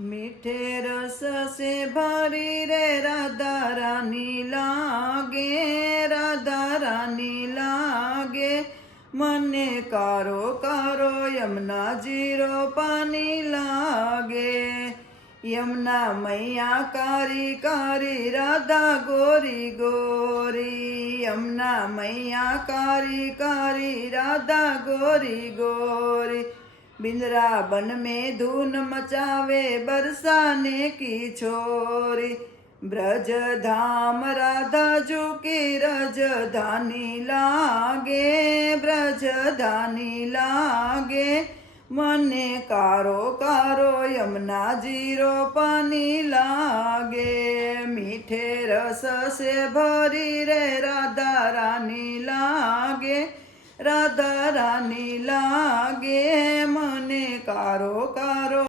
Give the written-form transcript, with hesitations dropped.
मीठे रस से भरी रे राधा रानी लागे, राधा रानी लागे। मने कारो कारो यमुना जीरो पानी लागे। यमुना मैया कारी कारी राधा गोरी गोरी। यमुना मैया कारी कारी राधा गोरी गोरी। बिंद्रावन में धून मचावे बरसाने की छोरी। ब्रज धाम राधा जू की राजधानी लागे, ब्रज धानी लागे। मने कारो कारो यमुना जीरो पानी लागे। मीठे रस से भरी रे राधा रानी लागे, राधा रानी लागे। मने कारो कारो